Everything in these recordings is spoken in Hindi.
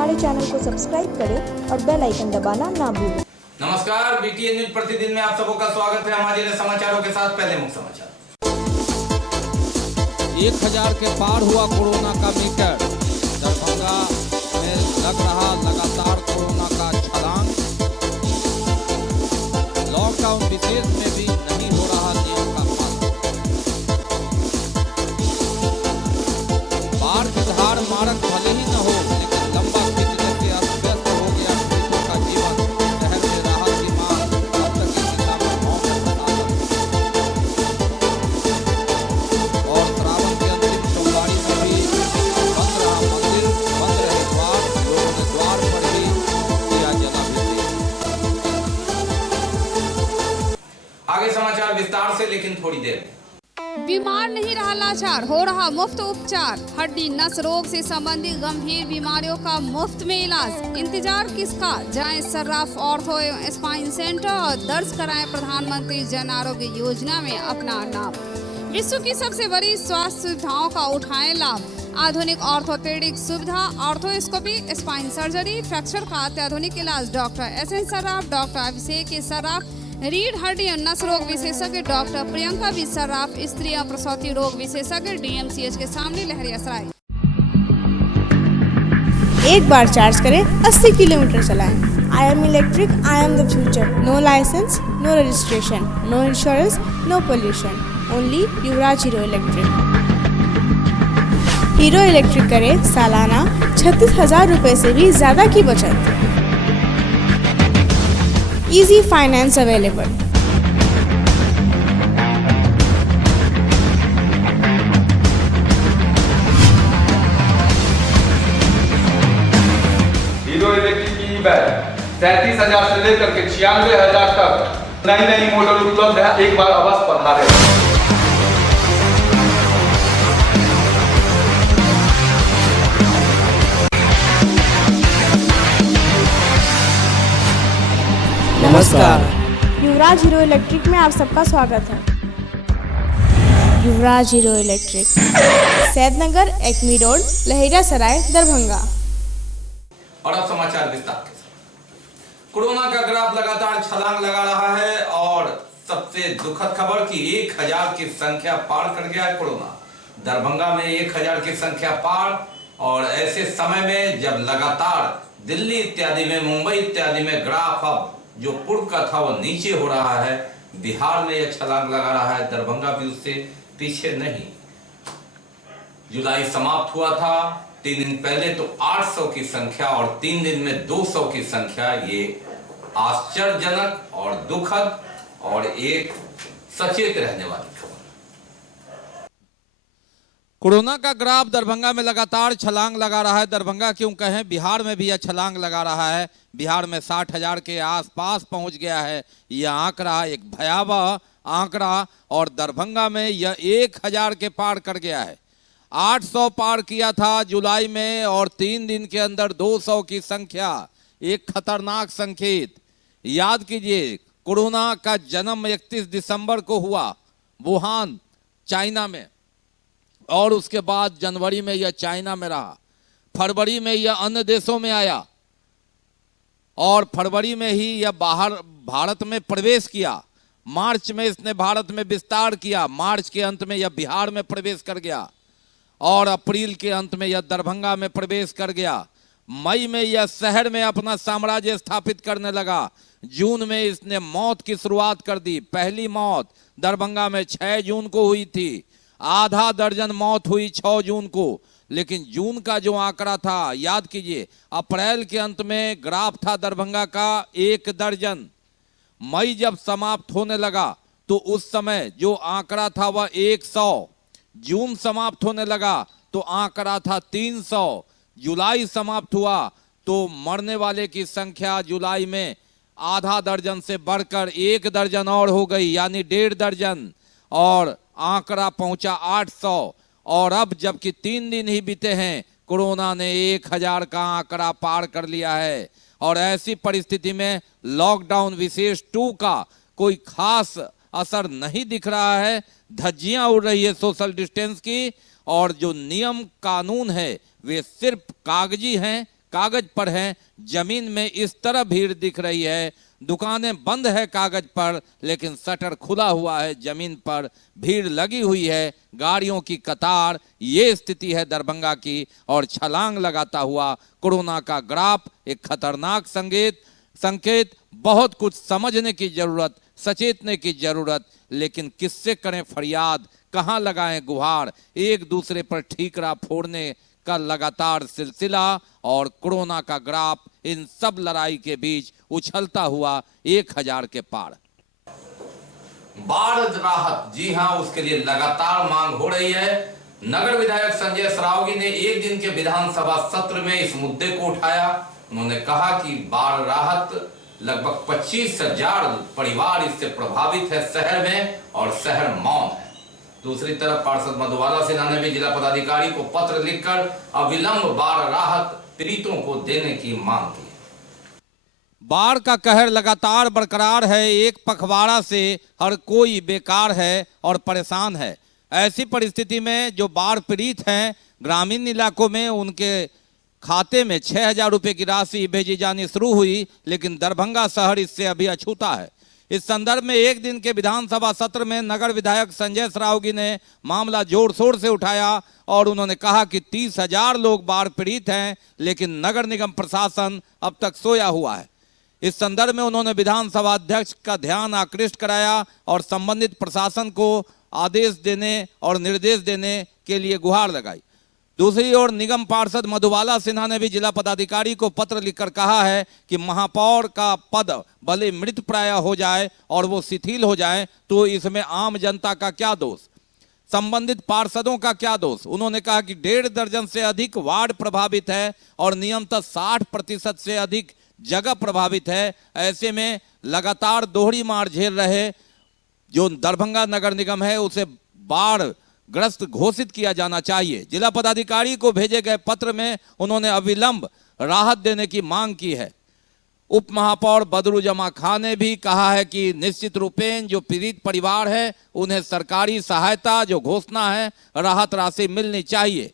हमारे चैनल को सब्सक्राइब करें और बेल आइकन दबाना ना भूलें। नमस्कार, बीटीएन न्यूज प्रतिदिन में आप सबों का स्वागत है। हमारे लिए समाचारों के साथ पहले मुख्य समाचार। 1000 के पार हुआ कोरोना का मीटर। दरभंगा में लग रहा लगातार कोरोना का छलांग। लॉकडाउन विशेष में भी नहीं हो रहा नियम का पालन। बाढ़ की धार मारक भले ही न हो, लेकिन लंबा खींचने से अस्त व्यस्त हो गया पीड़ितों का जीवन। शहर में राहत की मांग, अब तक की दिशा में मौत और श्रावण के अंतिम सोमवारी में भी बंद रहा मंदिर, बंद रहे द्वार, लोगों ने द्वार पर ही किया जलाभिषेक। आगे समाचार विस्तार से, लेकिन थोड़ी देर में। बीमार नहीं रहा लाचार, हो रहा मुफ्त उपचार। हड्डी नस रोग से संबंधित गंभीर बीमारियों का मुफ्त में इलाज। इंतजार किसका, जाएं सर्राफ ऑर्थो एवं स्पाइन सेंटर और दर्ज कराएं प्रधानमंत्री जन आरोग्य योजना में अपना नाम। विश्व की सबसे बड़ी स्वास्थ्य सुविधाओं का उठाएं लाभ। आधुनिक ऑर्थोपेडिक सुविधा, ऑर्थोस्कोपी, स्पाइन सर्जरी, फ्रैक्चर का अत्याधुनिक इलाज। डॉक्टर SN सर्राफ, डॉक्टर अभिषेक सर्राफ, रीढ़ हड्डी और नस रोग विशेषज्ञ डॉक्टर प्रियंका बी सर्राफ, स्त्री और प्रसूति रोग विशेषज्ञ DMCH के सामने लहरियासराय। एक बार चार्ज करें, 80 किलोमीटर चलाएं। I am electric, I am the future. No license, no registration, no insurance, no pollution. Only Yuvraj Hero electric. Hero electric करें सालाना 36,000 रुपए से भी ज्यादा की बचत। Easy finance available. Hero electric की बैग 37,000 से लेकर के 96,000 तक नई नई मॉडल उपलब्ध है। एक बार अवश्य पधारें। नमस्कार, युवराज हीरो इलेक्ट्रिक में आप सबका स्वागत है। Yuvraj Hero Electric, Saidnagar, Acme road, Laheriasarai, Darbhanga. और अब समाचार विस्तार के साथ। कोरोना का ग्राफ लगातार छलांग लगा रहा है और सबसे दुखद खबर कि 1000 की संख्या पार कर गया है कोरोना। दरभंगा में 1000 की संख्या पार, और ऐसे समय में जब लगातार दिल्ली इत्यादि में, मुंबई इत्यादि में ग्राफ अब जो पूर्व का था वो नीचे हो रहा है, बिहार में यह छलांग लगा रहा है। दरभंगा भी उससे पीछे नहीं। जुलाई समाप्त हुआ था 3 दिन पहले तो 800 की संख्या, और 3 दिन में 200 की संख्या। ये आश्चर्यजनक और दुखद और एक सचेत रहने वाली खबर। कोरोना का ग्राफ दरभंगा में लगातार छलांग लगा रहा है। दरभंगा क्यों कहें, बिहार में भी यह छलांग लगा रहा है। बिहार में 60,000 के आसपास पहुंच गया है यह आंकड़ा, एक भयावह आंकड़ा। और दरभंगा में यह 1000 के पार कर गया है। 800 पार किया था जुलाई में, और 3 दिन के अंदर 200 की संख्या, एक खतरनाक संकेत। याद कीजिए, कोरोना का जन्म 31 दिसंबर को हुआ वुहान, चाइना में, और उसके बाद जनवरी में यह चाइना में रहा। फरवरी में यह अन्य देशों में आया, और फरवरी में ही यह बाहर भारत में प्रवेश किया। मार्च में इसने भारत में विस्तार किया। मार्च के अंत में यह बिहार में प्रवेश कर गया, और अप्रैल के अंत में यह दरभंगा में प्रवेश कर गया। मई में यह शहर में अपना साम्राज्य स्थापित करने लगा। जून में इसने मौत की शुरुआत कर दी। पहली मौत दरभंगा में 6 जून को हुई थी। आधा दर्जन मौत हुई 6 जून को। लेकिन जून का जो आंकड़ा था, याद कीजिए, अप्रैल के अंत में ग्राफ था दरभंगा का 1 दर्जन। मई जब समाप्त होने लगा तो उस समय जो आंकड़ा था वह 100। जून समाप्त होने लगा तो आंकड़ा था 300। जुलाई समाप्त हुआ तो मरने वाले की संख्या जुलाई में आधा दर्जन से बढ़कर 1 दर्जन और हो गई, यानी 1.5 दर्जन, और आंकड़ा पहुंचा 800। और अब जबकि 3 दिन ही बीते हैं, कोरोना ने 1000 का आंकड़ा पार कर लिया है। और ऐसी परिस्थिति में लॉकडाउन विशेष 2 का कोई खास असर नहीं दिख रहा है। धज्जियां उड़ रही है सोशल डिस्टेंस की, और जो नियम कानून है वे सिर्फ कागजी हैं, कागज पर हैं, जमीन में इस तरह भीड़ दिख रही है। दुकानें बंद है कागज पर, लेकिन शटर खुला हुआ है, जमीन पर भीड़ लगी हुई है, गाड़ियों की कतार। ये स्थिति है दरभंगा की। और छलांग लगाता हुआ कोरोना का ग्राफ एक खतरनाक संकेत। बहुत कुछ समझने की जरूरत, सचेतने की जरूरत, लेकिन किससे करें फरियाद, कहां लगाएं गुहार। एक दूसरे पर ठीकरा फोड़ने का लगातार सिलसिला और कोरोना का ग्राफ इन सब लड़ाई के बीच उछलता हुआ 1000 के पार। बाढ़ राहत, जी हां, उसके लिए लगातार मांग हो रही है। नगर विधायक संजय सरावगी ने एक दिन के विधानसभा सत्र में इस मुद्दे को उठाया। उन्होंने कहा कि बाढ़ राहत लगभग 25,000 परिवार इससे प्रभावित है शहर में, और शहर मौन है। दूसरी तरफ पार्षद मधुबाला सिन्हा ने भी जिला पदाधिकारी को पत्र लिखकर अविलंब बाढ़ राहत पीड़ितों को देने की मांग की। बाढ़ का कहर लगातार बरकरार है। एक पखवाड़ा से हर कोई बेकार है और परेशान है। ऐसी परिस्थिति में जो बाढ़ पीड़ित हैं ग्रामीण इलाकों में, उनके खाते में 6,000 रुपए की राशि भेजी जानी शुरू हुई, लेकिन दरभंगा शहर इससे अभी अछूता है। इस संदर्भ में एक दिन के विधानसभा सत्र में नगर विधायक संजय सरावगी ने मामला जोर शोर से उठाया और उन्होंने कहा कि 30,000 लोग बाढ़ पीड़ित हैं, लेकिन नगर निगम प्रशासन अब तक सोया हुआ है। इस संदर्भ में उन्होंने विधानसभा अध्यक्ष का ध्यान आकृष्ट कराया और संबंधित प्रशासन को आदेश देने और निर्देश देने के लिए गुहार लगाई। दूसरी ओर निगम पार्षद मधुबाला सिन्हा ने भी जिला पदाधिकारी को पत्र लिखकर कहा है कि महापौर का पद भले मृत प्राय हो जाए और वो शिथिल हो जाए, तो इसमें आम जनता का क्या दोष, संबंधित पार्षदों का क्या दोष। उन्होंने कहा कि 1.5 दर्जन से अधिक वार्ड प्रभावित है और नियमतः 60% से अधिक जगह प्रभावित है। ऐसे में लगातार दोहरी मार झेल रहे जो दरभंगा नगर निगम है, उसे बाढ़ ग्रस्त घोषित किया जाना चाहिए। जिला पदाधिकारी को भेजे गए पत्र में उन्होंने अविलंब राहत देने की मांग की है। उप महापौर बदरुजमा खान ने भी कहा है कि निश्चित रूपेण जो पीड़ित परिवार है उन्हें सरकारी सहायता जो घोषणा है राहत राशि मिलनी चाहिए।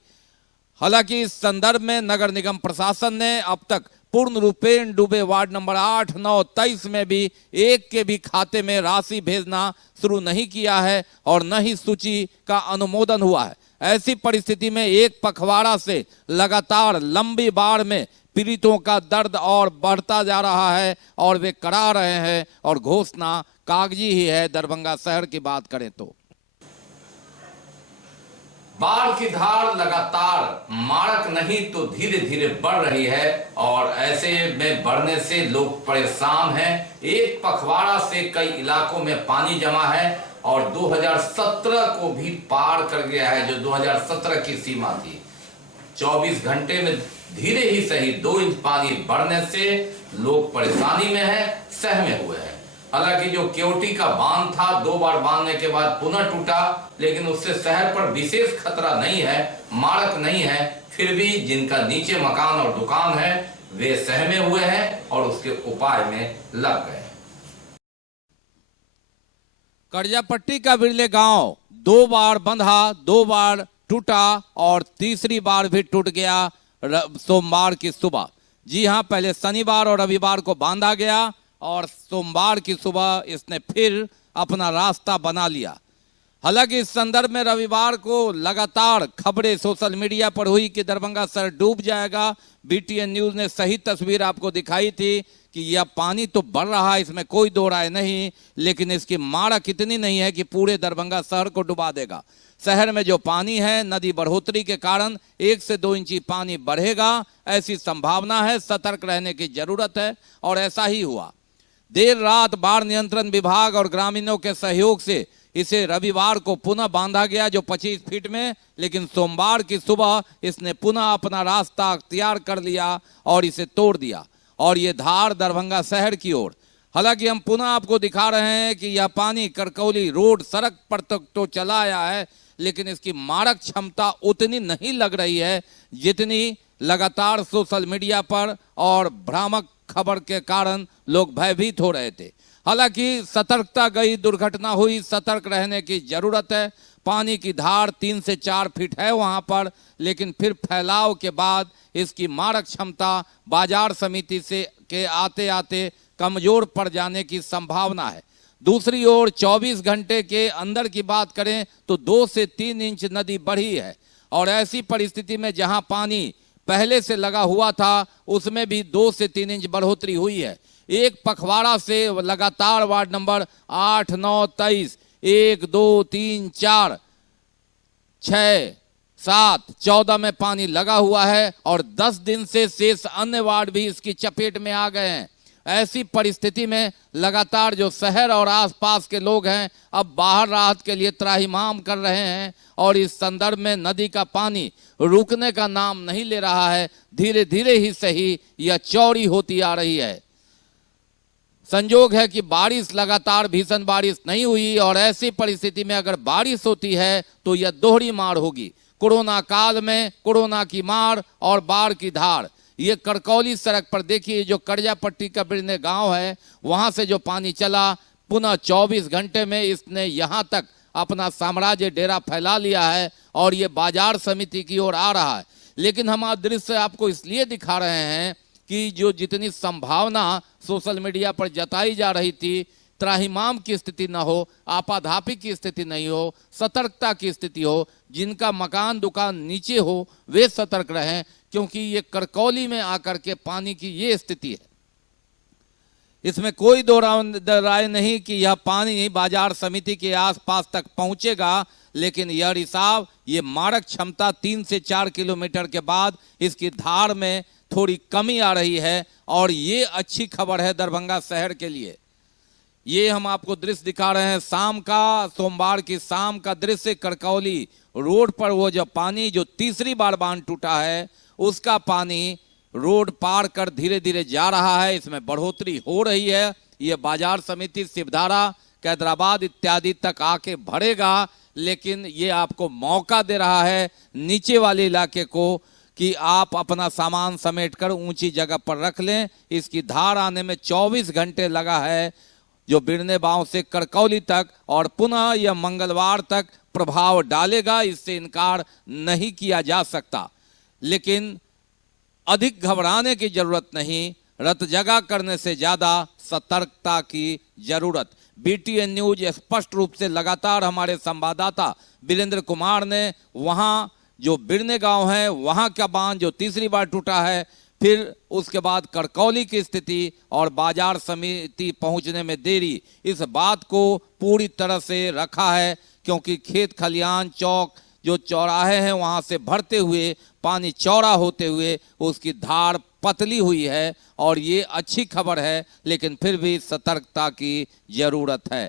हालांकि इस संदर्भ में नगर निगम प्रशासन ने अब तक पूर्ण रूपेण डूबे वार्ड नंबर 8, 9, 23 में भी एक के भी खाते में राशि भेजना शुरू नहीं किया है और न ही सूची का अनुमोदन हुआ है। ऐसी परिस्थिति में एक पखवाड़ा से लगातार लंबी बाढ़ में पीड़ितों का दर्द और बढ़ता जा रहा है और वे करा रहे हैं और घोषणा कागजी ही है। दरभंगा शहर की बात करें तो बाढ़ की धार लगातार मारक नहीं तो धीरे धीरे बढ़ रही है और ऐसे में बढ़ने से लोग परेशान हैं। एक पखवाड़ा से कई इलाकों में पानी जमा है और 2017 को भी पार कर गया है, जो 2017 की सीमा थी। 24 घंटे में धीरे ही सही 2 इंच पानी बढ़ने से लोग परेशानी में हैं, सहमे हुए हैं। हालांकि जो केवटी का बांध था 2 बार बांधने के बाद पुनः टूटा, लेकिन उससे शहर पर विशेष खतरा नहीं है, मारक नहीं है। फिर भी जिनका नीचे मकान और दुकान है वे सहमे हुए हैं और उसके उपाय में लग गए। करजापट्टी का बिरले गांव 2 बार बंधा, 2 बार टूटा और तीसरी बार भी टूट गया सोमवार की सुबह। जी हां, पहले शनिवार और रविवार को बांधा गया और सोमवार की सुबह इसने फिर अपना रास्ता बना लिया। हालांकि इस संदर्भ में रविवार को लगातार खबरें सोशल मीडिया पर हुई कि दरभंगा शहर डूब जाएगा। BTN न्यूज ने सही तस्वीर आपको दिखाई थी कि यह पानी तो बढ़ रहा है, इसमें कोई दो राय नहीं, लेकिन इसकी मारक इतनी नहीं है कि पूरे दरभंगा शहर को डुबा देगा। शहर में जो पानी है नदी बढ़ोतरी के कारण 1 से 2 इंची पानी बढ़ेगा, ऐसी संभावना है। सतर्क रहने की जरूरत है और ऐसा ही हुआ। देर रात बाढ़ नियंत्रण विभाग और ग्रामीणों के सहयोग से इसे रविवार को पुनः बांधा गया, जो 25 फीट में, लेकिन सोमवार की सुबह इसने पुनः अपना रास्ता अख्तियार कर लिया और इसे तोड़ दिया और ये धार दरभंगा शहर की ओर। हालांकि हम पुनः आपको दिखा रहे हैं कि यह पानी करकौली रोड सड़क पर तक तो चला आया है, लेकिन इसकी मारक क्षमता उतनी नहीं लग रही है जितनी लगातार सोशल मीडिया पर और भ्रामक खबर के कारण लोग भयभीत हो रहे थे। हालांकि सतर्कता गई, दुर्घटना हुई, सतर्क रहने की जरूरत है। पानी की धार 3 से 4 फीट है वहां पर, लेकिन फिर फैलाव के बाद इसकी मारक क्षमता बाजार समिति से के आते आते कमजोर पड़ जाने की संभावना है। दूसरी ओर 24 घंटे के अंदर की बात करें तो 2 से 3 इंच नदी बढ़ी है, और ऐसी परिस्थिति में जहां पानी पहले से लगा हुआ था उसमें भी 2 से 3 इंच बढ़ोतरी हुई है। एक पखवाड़ा से लगातार वार्ड नंबर 8, 9, 23, 1, 2, 3, 4, 6, 7, 14 में पानी लगा हुआ है, और 10 दिन से शेष अन्य वार्ड भी इसकी चपेट में आ गए हैं। ऐसी परिस्थिति में लगातार जो शहर और आसपास के लोग हैं अब बाहर राहत के लिए त्राहिमाम कर रहे हैं, और इस संदर्भ में नदी का पानी रुकने का नाम नहीं ले रहा है। धीरे धीरे ही सही यह चौड़ी होती आ रही है। संजोग है कि बारिश लगातार भीषण बारिश नहीं हुई, और ऐसी परिस्थिति में अगर बारिश होती है तो यह दोहरी मार होगी। कोरोना काल में कोरोना की मार और बाढ़ की धार। ये कड़कौली सड़क पर देखिए, जो करजा पट्टी का बिरने गांव है वहां से जो पानी चला, पुनः 24 घंटे में इसने यहां तक अपना साम्राज्य डेरा फैला लिया है, और ये बाजार समिति की ओर आ रहा है। लेकिन हम आज दृश्य आपको इसलिए दिखा रहे हैं कि जो जितनी संभावना सोशल मीडिया पर जताई जा रही थी, त्राहिमाम की स्थिति न हो, आपाधापी की स्थिति नहीं हो, सतर्कता की स्थिति हो, जिनका मकान दुकान नीचे हो वे सतर्क रहें, क्योंकि ये कड़कौली में आकर के पानी की ये स्थिति है। इसमें कोई दो राय नहीं कि यह पानी बाजार समिति के आसपास तक पहुंचेगा, लेकिन यह रिसाव, ये मारक क्षमता 3 से 4 किलोमीटर के बाद इसकी धार में थोड़ी कमी आ रही है, और ये अच्छी खबर है दरभंगा शहर के लिए। ये हम आपको दृश्य दिखा रहे हैं शाम का, सोमवार की शाम का दृश्य। कड़कौली रोड पर वो जो पानी जो तीसरी बार बांध टूटा है, उसका पानी रोड पार कर धीरे धीरे जा रहा है। इसमें बढ़ोतरी हो रही है। ये बाजार समिति, शिवधारा, कैदराबाद इत्यादि तक आके भरेगा, लेकिन ये आपको मौका दे रहा है नीचे वाले इलाके को कि आप अपना सामान समेटकर ऊंची जगह पर रख लें। इसकी धार आने में 24 घंटे लगा है, जो बिरने बांव से कड़कौली तक, और पुनः यह मंगलवार तक प्रभाव डालेगा, इससे इनकार नहीं किया जा सकता। लेकिन अधिक घबराने की जरूरत नहीं, रत जगा करने से ज्यादा सतर्कता की जरूरत। BTN न्यूज स्पष्ट रूप से लगातार हमारे संवाददाता वीरेंद्र कुमार ने वहां जो बिरने गांव है वहां का बांध जो तीसरी बार टूटा है, फिर उसके बाद कड़कौली की स्थिति और बाजार समिति पहुंचने में देरी, इस बात को पूरी तरह से रखा है, क्योंकि खेत खलियान चौक जो चौराहे हैं वहां से भरते हुए पानी चौड़ा होते हुए उसकी धार पतली हुई है, और ये अच्छी खबर है, लेकिन फिर भी सतर्कता की जरूरत है।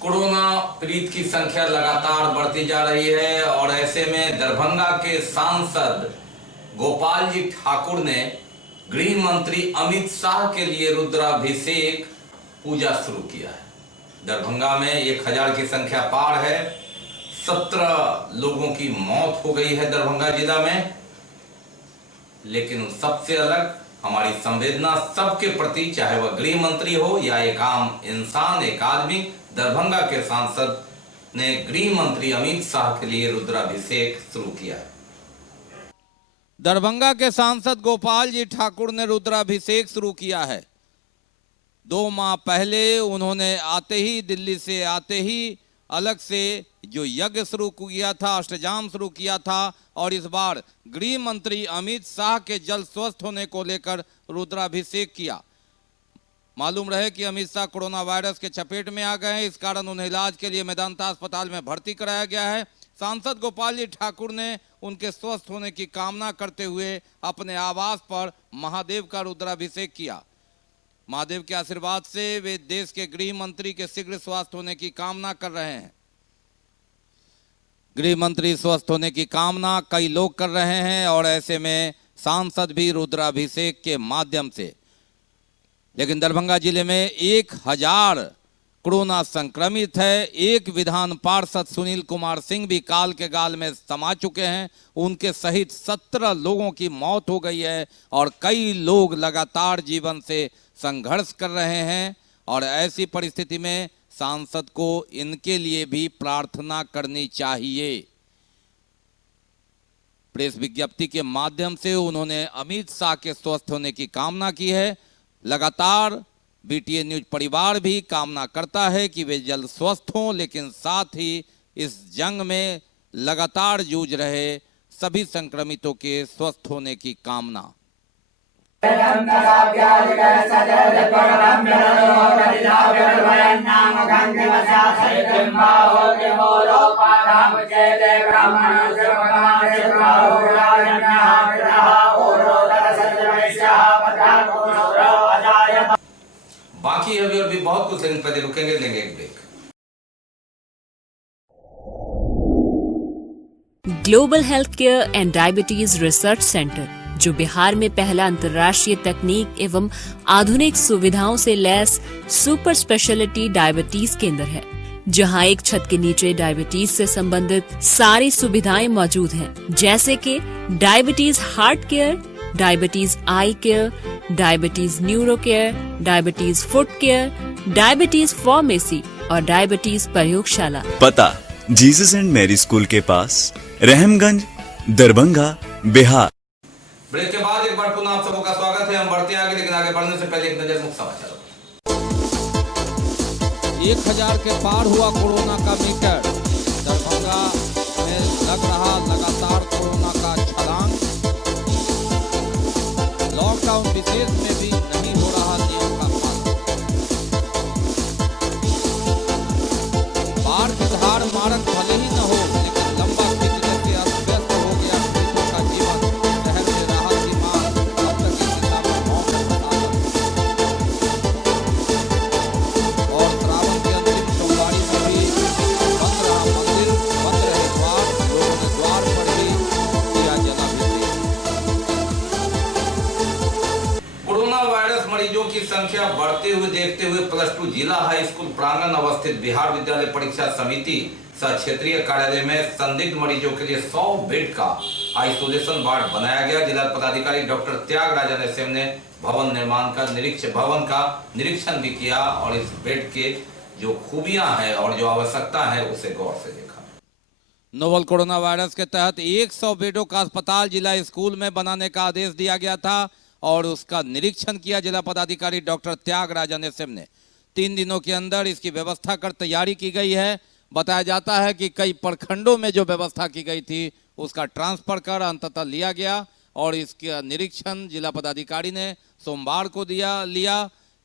कोरोना पीड़ित की संख्या लगातार बढ़ती जा रही है, और ऐसे में दरभंगा के सांसद गोपाल जी ठाकुर ने गृह मंत्री अमित शाह के लिए रुद्राभिषेक पूजा शुरू किया है। दरभंगा में 1000 की संख्या पार है। 17 लोगों की मौत हो गई है दरभंगा जिला में, लेकिन सबसे अलग हमारी संवेदना सबके प्रति, चाहे वह गृह मंत्री हो या एक आम इंसान, एक आदमी, दरभंगा के सांसद ने गृह मंत्री अमित शाह के लिए रुद्राभिषेक शुरू किया है। दरभंगा के सांसद गोपाल जी ठाकुर ने रुद्राभिषेक शुरू किया है। 2 माह पहले उन्होंने दिल्ली से आते ही अलग से जो यज्ञ शुरू किया था, अष्टजाम शुरू किया था, और इस बार गृह मंत्री अमित शाह के जल्द स्वस्थ होने को लेकर रुद्राभिषेक किया। मालूम रहे कि अमित शाह कोरोना वायरस के चपेट में आ गए हैं, इस कारण उन्हें इलाज के लिए मेदांता अस्पताल में भर्ती कराया गया है। सांसद गोपाल जी ठाकुर ने उनके स्वस्थ होने की कामना करते हुए अपने आवास पर महादेव का रुद्राभिषेक किया। महादेव के आशीर्वाद से वे देश के गृह मंत्री के शीघ्र स्वस्थ होने की कामना कर रहे हैं। गृह मंत्री स्वस्थ होने की कामना कई लोग कर रहे हैं, और ऐसे में सांसद भी रुद्राभिषेक के माध्यम से। लेकिन दरभंगा जिले में 1000 कोरोना संक्रमित है। एक विधान पार्षद सुनील कुमार सिंह भी काल के गाल में समा चुके हैं। उनके सहित 17 लोगों की मौत हो गई है, और कई लोग लगातार जीवन से संघर्ष कर रहे हैं। और ऐसी परिस्थिति में सांसद को इनके लिए भी प्रार्थना करनी चाहिए। प्रेस विज्ञप्ति के माध्यम से उन्होंने अमित शाह के स्वस्थ होने की कामना की है। लगातार बीटीए न्यूज परिवार भी कामना करता है कि वे जल्द स्वस्थ हों, लेकिन साथ ही इस जंग में लगातार जूझ रहे सभी संक्रमितों के स्वस्थ होने की कामना। बाकी अभी और भी बहुत कुछ, लेकिन पहले रुकेंगे, लेंगे एक break. Global health care and diabetes research centre, जो बिहार में पहला अंतर्राष्ट्रीय तकनीक एवं आधुनिक सुविधाओं से लैस सुपर स्पेशलिटी डायबिटीज केंद्र है, जहां एक छत के नीचे डायबिटीज से संबंधित सारी सुविधाएं मौजूद हैं, जैसे कि diabetes heart care, diabetes eye care, diabetes neuro care, diabetes foot care, diabetes pharmacy और डायबिटीज प्रयोगशाला। पता जीसस एंड मैरी स्कूल के पास, रहमगंज, दरभंगा, बिहार। ब्रेक के बाद एक बार पुनः आप सबों का स्वागत है। हम बढ़ते आगे, लेकिन आगे बढ़ने से पहले एक नजर मुख्य समाचारों। 1000 के पार हुआ कोरोना का मीटर। दरभंगा में लग रहा लगातार कोरोना का छलांग। लॉकडाउन विशेष में भी नहीं हो रहा नियम का पालन। बाढ़ की धार मारक भले ही न हो, लेकिन लंबा खींचने से अस्त-व्यस्त हो गया पीड़ितों का जीवन। शहर में राहत की मांग, अब तक इस दिशा में मौत का प्रशासन। और श्रावण की अंतिम सोमवारी में भी बंद रहा मंदिर, बंद रहे द्वार, लोगों ने द्वार पर ही किया जलाभिषेक। कोरोना वायरस मरीजों की संख्या बढ़ते हुए देखते हुए +2 जिला हाई स्कूल प्रांगण अवस्थित बिहार विद्यालय परीक्षा समिति सह क्षेत्रीय कार्यालय में संदिग्ध मरीजों के लिए 100 बेड का आइसोलेशन वार्ड बनाया गया। जिला पदाधिकारी डॉक्टर त्यागराजन एसएम ने भवन का निरीक्षण भी किया और इस बेड के जो खूबियां हैं और जो आवश्यकता है उसे गौर से देखा। नोवल कोरोना वायरस के तहत 100 बेडों का अस्पताल जिला स्कूल में बनाने का आदेश दिया गया था और उसका निरीक्षण किया जिला पदाधिकारी डॉक्टर त्यागराजन एसएम ने। 3 दिनों के अंदर इसकी व्यवस्था कर तैयारी की गई है। बताया जाता है कि कई प्रखंडों में जो व्यवस्था की गई थी उसका ट्रांसफर कर अंततः लिया गया और इसका निरीक्षण जिला पदाधिकारी ने सोमवार को लिया।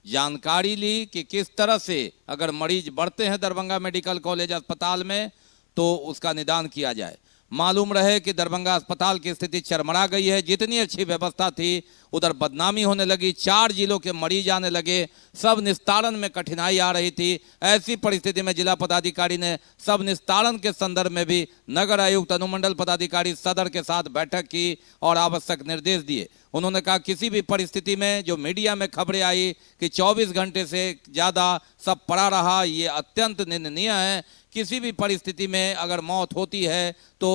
जानकारी ली कि किस तरह से अगर मरीज बढ़ते हैं दरभंगा मेडिकल कॉलेज अस्पताल में तो उसका निदान किया जाए। मालूम रहे कि दरभंगा अस्पताल की स्थिति चरमरा गई है। जितनी अच्छी व्यवस्था थी उधर बदनामी होने लगी। 4 जिलों के मरीज आने लगे, सब निस्तारण में कठिनाई आ रही थी। ऐसी परिस्थिति में जिला पदाधिकारी ने सब निस्तारण के संदर्भ में भी नगर आयुक्त, अनुमंडल पदाधिकारी सदर के साथ बैठक की और आवश्यक निर्देश दिए। उन्होंने कहा किसी भी परिस्थिति में जो मीडिया में खबरें आई कि 24 घंटे से ज़्यादा सब पड़ा रहा, ये अत्यंत निंदनीय है। किसी भी परिस्थिति में अगर मौत होती है तो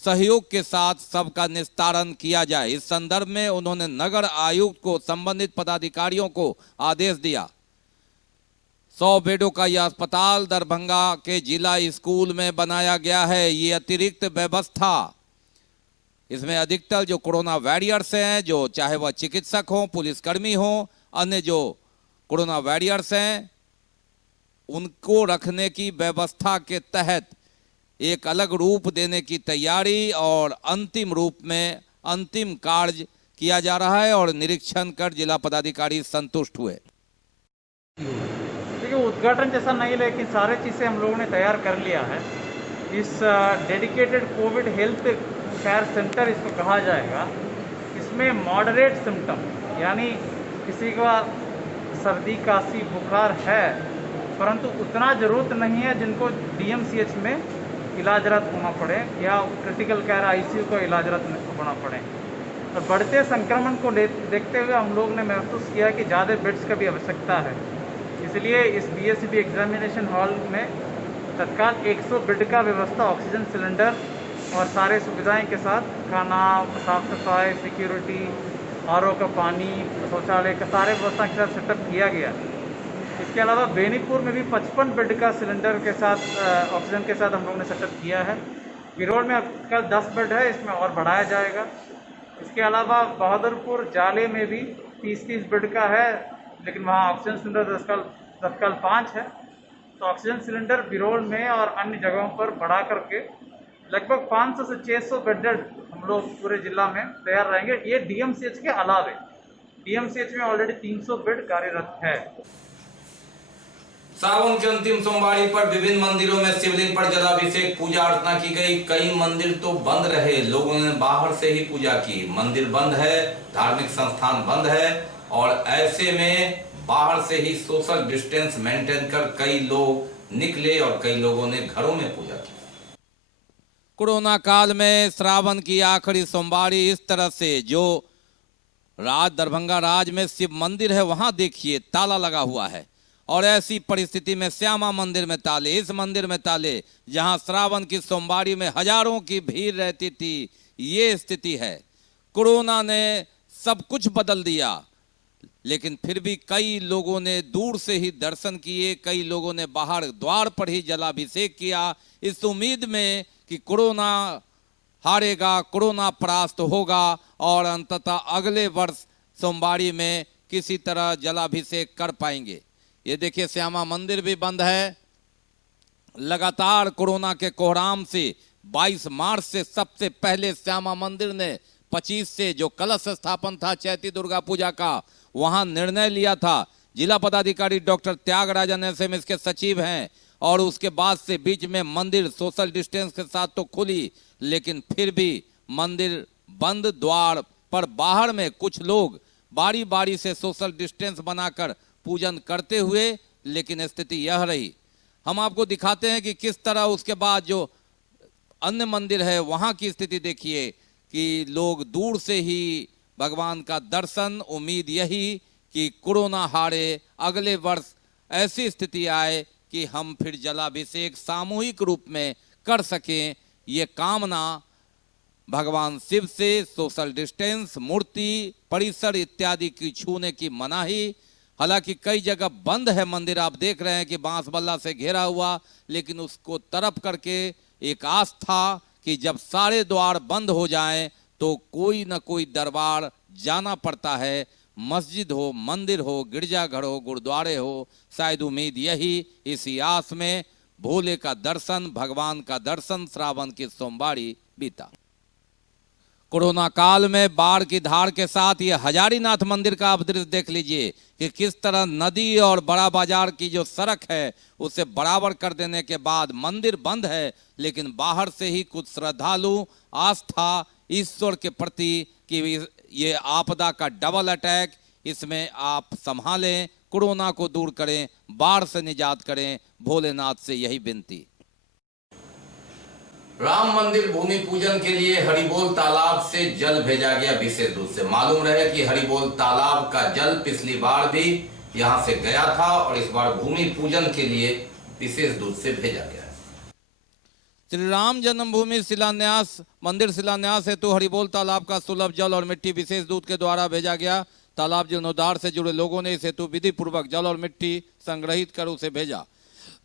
सहयोग के साथ सबका निस्तारण किया जाए। इस संदर्भ में उन्होंने नगर आयुक्त को संबंधित पदाधिकारियों को आदेश दिया। 100 बेडों का यह अस्पताल दरभंगा के जिला स्कूल में बनाया गया है। ये अतिरिक्त व्यवस्था, इसमें अधिकतर जो कोरोना वॉरियर्स हैं, जो चाहे वह चिकित्सक हों, पुलिसकर्मी हों, अन्य जो कोरोना वॉरियर्स हैं, उनको रखने की व्यवस्था के तहत एक अलग रूप देने की तैयारी और अंतिम रूप में अंतिम कार्य किया जा रहा है और निरीक्षण कर जिला पदाधिकारी संतुष्ट हुए। देखिए, उद्घाटन जैसा नहीं, लेकिन सारे चीज़ें हम लोगों ने तैयार कर लिया है। इस dedicated Covid health care centre इसको कहा जाएगा। इसमें मॉडरेट सिम्टम, यानी किसी का सर्दी खांसी बुखार है परंतु उतना ज़रूरत नहीं है जिनको DMCH में इलाजरत होना पड़े या क्रिटिकल केयर ICU को इलाजरत होना पड़े। तो बढ़ते संक्रमण को देखते हुए हम लोग ने महसूस किया कि ज़्यादा बेड्स का भी आवश्यकता है। इसलिए इस BSCB एग्जामिनेशन हॉल में तत्काल 100 बेड का व्यवस्था, ऑक्सीजन सिलेंडर और सारे सुविधाएं के साथ, खाना, साफ सफाई, सिक्योरिटी, RO का पानी, शौचालय का सारे व्यवस्था के साथ सेटअप किया गया। इसके अलावा बेनीपुर में भी 55 बेड का सिलेंडर के साथ ऑक्सीजन के साथ हम लोगों ने सेटअप किया है। बिरोल में अब कल 10 बेड है, इसमें और बढ़ाया जाएगा। इसके अलावा बहादुरपुर जाले में भी 30-30 बेड का है, लेकिन वहाँ ऑक्सीजन सिलेंडर तत्काल 5 है। तो ऑक्सीजन सिलेंडर बिरोल में और अन्य जगहों पर बढ़ा करके लगभग 500 से 600 बेडेड हम लोग पूरे जिला में तैयार रहेंगे। ये डीएमसीएच के अलावे डीएमसीएच में ऑलरेडी 300 बेड कार्यरत है। सावन के अंतिम सोमवारी पर विभिन्न मंदिरों में शिवलिंग पर जलाभिषेक पूजा अर्चना की गई। कई मंदिर तो बंद रहे, लोगों ने बाहर से ही पूजा की। मंदिर बंद है, धार्मिक संस्थान बंद है और ऐसे में बाहर से ही सोशल डिस्टेंस मेंटेन कर कई लोग निकले और कई लोगों ने घरों में पूजा की। कोरोना काल में श्रावण की आखिरी सोमवारी इस तरह से जो दरभंगा राज में शिव मंदिर है वहां देखिए ताला लगा हुआ है और ऐसी परिस्थिति में श्यामा मंदिर में ताले, इस मंदिर में ताले, जहां श्रावण की सोमवारी में हजारों की भीड़ रहती थी। ये स्थिति है। कोरोना ने सब कुछ बदल दिया, लेकिन फिर भी कई लोगों ने दूर से ही दर्शन किए, कई लोगों ने बाहर द्वार पर ही जलाभिषेक किया, इस उम्मीद में कि कोरोना हारेगा, कोरोना परास्त होगा और अंततः अगले वर्ष सोमवारी में किसी तरह जलाभिषेक कर पाएंगे। ये देखिए श्यामा मंदिर भी बंद है। लगातार कोरोना के कोहराम से 22 मार्च से सबसे पहले श्यामा मंदिर ने 25 से जो कलश स्थापन था चैती दुर्गा पूजा का, वहां निर्णय लिया था। जिला पदाधिकारी डॉक्टर त्यागराजन एसएमएस के सचिव हैं और उसके बाद से बीच में मंदिर सोशल डिस्टेंस के साथ तो खुली, लेकिन फिर भी मंदिर बंद। द्वार पर बाहर में कुछ लोग बारी बारी से सोशल डिस्टेंस बनाकर पूजन करते हुए, लेकिन स्थिति यह रही। हम आपको दिखाते हैं कि किस तरह उसके बाद जो अन्य मंदिर है वहां की स्थिति देखिए कि लोग दूर से ही भगवान का दर्शन, उम्मीद यही कि कोरोना हारे, अगले वर्ष ऐसी स्थिति आए कि हम फिर जलाभिषेक सामूहिक रूप में कर सकें। ये कामना भगवान शिव से सोशल डिस्टेंस, मूर्ति, परिसर इत्यादि की छूने की मनाही। हालांकि कई जगह बंद है मंदिर, आप देख रहे हैं कि बांस बल्ला से घेरा हुआ, लेकिन उसको तरफ करके एक आस्था कि जब सारे द्वार बंद हो जाएं तो कोई न कोई दरबार जाना पड़ता है। मस्जिद हो, मंदिर हो, गिरजाघर हो, गुरुद्वारे हो, शायद उम्मीद यही, इसी आस में भोले का दर्शन, भगवान का दर्शन श्रावण की सोमवारी बीता। कोरोना काल में बाढ़ की धार के साथ ये हजारीनाथ मंदिर का आप दृश्य देख लीजिए कि किस तरह नदी और बड़ा बाजार की जो सड़क है उसे बराबर कर देने के बाद मंदिर बंद है, लेकिन बाहर से ही कुछ श्रद्धालु आस्था ईश्वर के प्रति कि ये आपदा का डबल अटैक, इसमें आप संभालें, कोरोना को दूर करें, बाढ़ से निजात करें, भोलेनाथ से यही विनती। राम मंदिर भूमि पूजन के लिए हरिबोल तालाब से जल भेजा गया विशेष दूत से। मालूम रहे कि हरिबोल तालाब का जल पिछली बार भी यहां से गया था और इस बार भूमि पूजन के लिए विशेष दूत से भेजा गया। श्री राम जन्मभूमि शिलान्यास मंदिर शिलान्यास हेतु हरिबोल तालाब का सुलभ जल और मिट्टी विशेष दूत के द्वारा भेजा गया। तालाब जीर्णोद्धार से जुड़े लोगों ने इस हेतु विधि पूर्वक जल और मिट्टी संग्रहित कर उसे भेजा।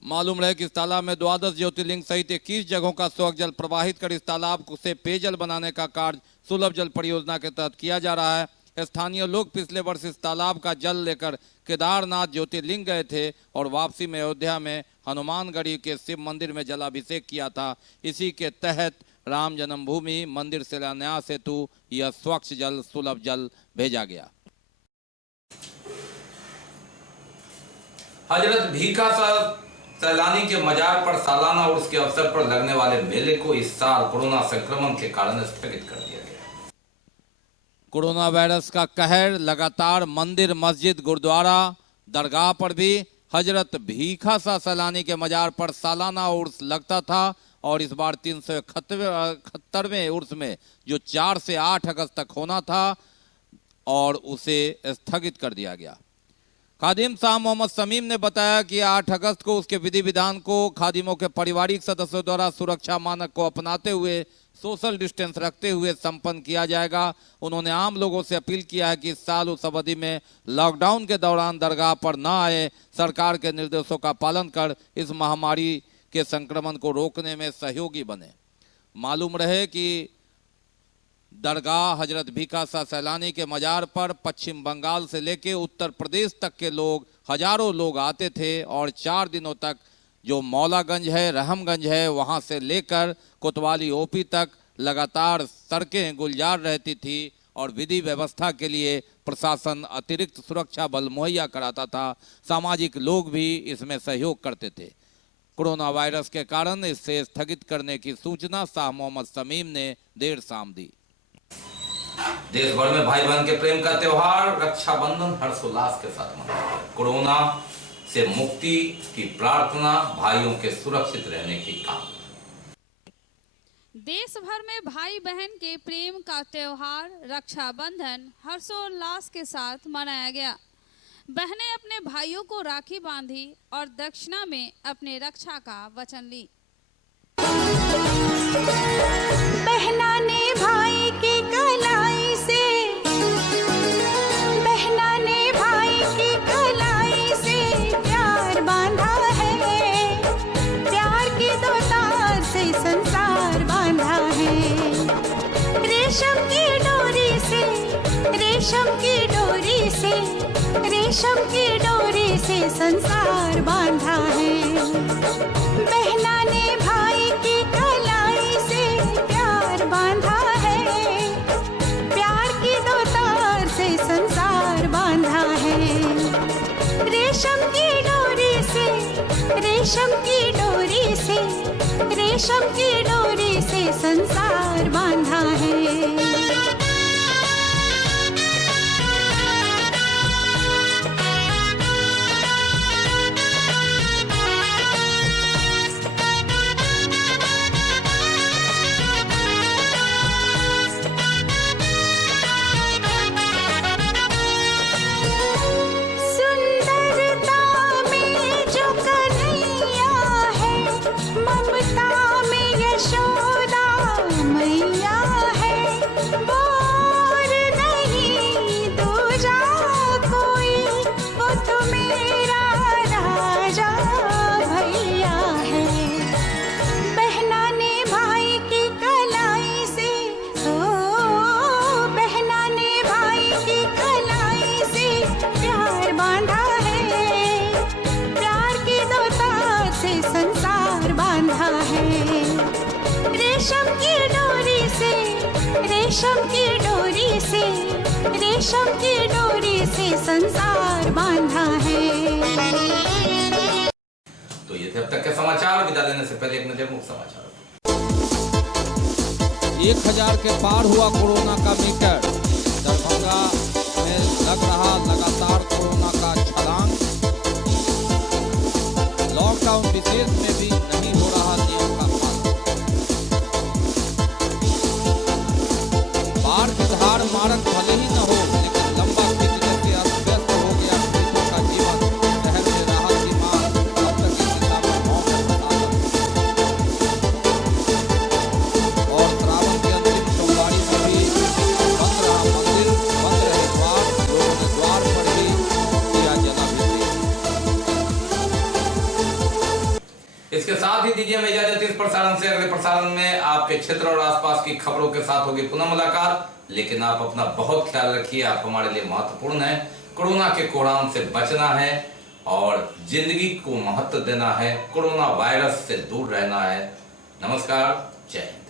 मालूम रहे कि इस तालाब में 12 ज्योतिर्लिंग सहित 21 जगहों का स्वच्छ जल प्रवाहित कर इस तालाब से पेयजल बनाने का कार्य सुलभ जल परियोजना के तहत किया जा रहा है। स्थानीय लोग पिछले वर्ष इस तालाब का जल लेकर केदारनाथ ज्योतिर्लिंग गए थे और वापसी में अयोध्या में हनुमानगढ़ी के शिव मंदिर में जलाभिषेक किया था। इसी के तहत राम जन्मभूमि मंदिर शिलान्यास हेतु यह स्वच्छ जल सुलभ जल भेजा गया। हजरत भीखा सैलानी के मजार पर सालाना उर्स के अवसर पर लगने वाले मेले को इस साल कोरोना संक्रमण के कारण स्थगित कर दिया गया। कोरोना वायरस का कहर लगातार मंदिर, मस्जिद, गुरुद्वारा, दरगाह पर भी हजरत भीखा सैलानी के मजार पर सालाना उर्स लगता था और इस बार 371वें उर्स में जो 4 से 8 अगस्त तक होना था और उसे स्थगित कर दिया गया। खादिम साहब मोहम्मद समीम ने बताया कि 8 अगस्त को उसके विधि विधान को खादिमों के पारिवारिक सदस्यों द्वारा सुरक्षा मानक को अपनाते हुए सोशल डिस्टेंस रखते हुए संपन्न किया जाएगा। उन्होंने आम लोगों से अपील किया है कि इस साल उस अवधि में लॉकडाउन के दौरान दरगाह पर न आए, सरकार के निर्देशों का पालन कर इस महामारी के संक्रमण को रोकने में सहयोगी बने। मालूम रहे कि दरगाह हजरत भीखासा सैलानी के मजार पर पश्चिम बंगाल से लेकर उत्तर प्रदेश तक के लोग, हजारों लोग आते थे और 4 दिनों तक जो मौलागंज है, रहमगंज है, वहां से लेकर कोतवाली ओपी तक लगातार सड़कें गुलजार रहती थी और विधि व्यवस्था के लिए प्रशासन अतिरिक्त सुरक्षा बल मुहैया कराता था। सामाजिक लोग भी इसमें सहयोग करते थे। कोरोना वायरस के कारण इसे स्थगित करने की सूचना शाह मोहम्मद शमीम ने देर शाम दी। देश भर में भाई बहन के प्रेम का त्योहार रक्षाबंधन हर्षोल्लास के साथ मनाया। कोरोना से मुक्ति की प्रार्थना, भाइयों के सुरक्षित रहने की कामना। देश भर में भाई बहन के प्रेम का त्योहार रक्षाबंधन हर्षोल्लास के साथ मनाया गया। बहनें अपने भाइयों को राखी बांधी और दक्षिणा में अपने रक्षा का वचन ली। बहना ने भाई की कलाई से, बहना ने भाई की कलाई से प्यार बांधा है, प्यार की दो तार से संसार बांधा है। रेशम की डोरी से, रेशम की डोरी से, रेशम की डोरी से संसार बांधा है। बहना ने भाई की कलाई से प्यार बांधा है, प्यार की दो तार से संसार बांधा है। रेशम की डोरी से, रेशम की डोरी से, रेशम की डोरी से संसार बांधा है। रेशम की डोरी से, रेशम की डोरी से संसार बांधा है। तो ये थे अब तक के समाचार। विदा लेने से पहले एक नजर मुख्य समाचार। 1000 के पार हुआ कोरोना का मीटर। दरभंगा में लग रहा लगातार कोरोना का छलांग। लॉकडाउन विशेष में भी नहीं हो रहा नियम का पालन। बाढ़ की धार मारक भले ही न हो, लेकिन लंबा खींच करके अस्त-व्यस्त हो गया पीड़ितों का जीवन। शहर में राहत की मांग, अब तक इस दिशा में मौत और श्रावण के अंतिम सोमवारी में भी बंद रहा मंदिर, बंद रहे द्वार। लोगों ने द्वार पर ही किया जलाभिषेक। इसके साथ ही दीजिए मैं इजाजत इस प्रसारण से। अगले प्रसारण में आपके क्षेत्र और आसपास की खबरों के साथ होगी पुनः मुलाकात। लेकिन आप अपना बहुत ख्याल रखिए, आप हमारे लिए महत्वपूर्ण हैं। कोरोना के कोहराम से बचना है और जिंदगी को महत्व देना है। कोरोना वायरस से दूर रहना है। नमस्कार, जय हिंद।